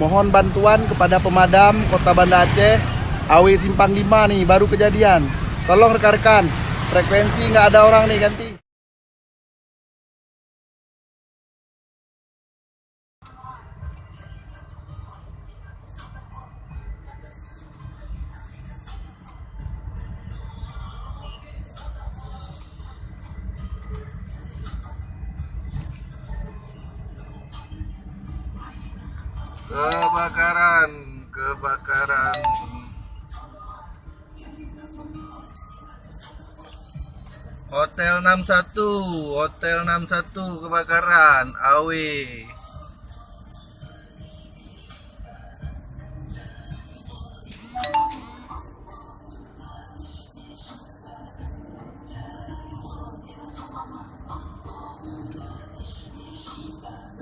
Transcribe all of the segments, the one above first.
Mohon bantuan kepada pemadam Kota Banda Aceh. AW Simpang 5 nih, baru kejadian. Tolong rekan-rekan, frekuensi nggak ada orang nih, ganti. Kebakaran. Hotel 61 kebakaran, AW.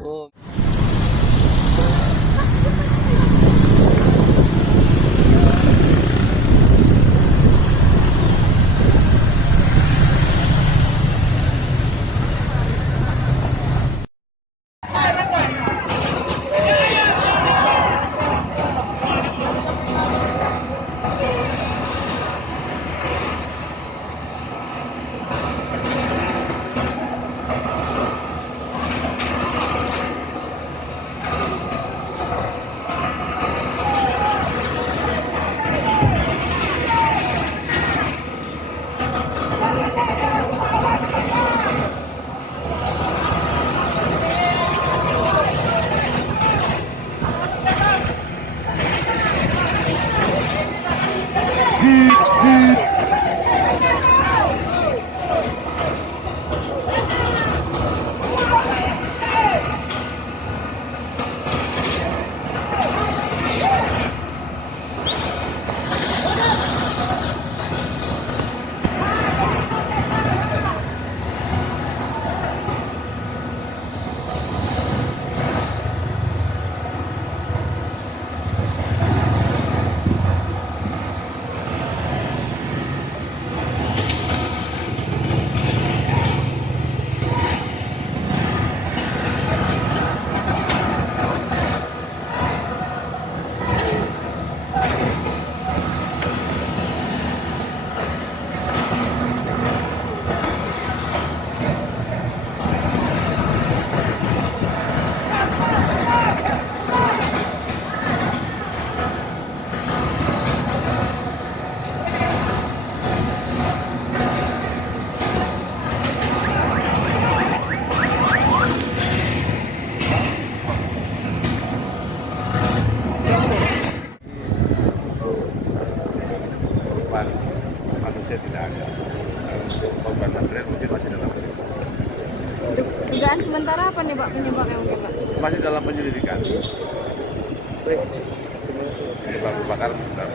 Oh. Manusia tidak ada. Untuk korban material mungkin masih dalam penyelidikan. Dugaan sementara apa nih Pak penyebabnya mungkin Pak? Masih dalam penyelidikan. Penyebab kebakaran masih dalam.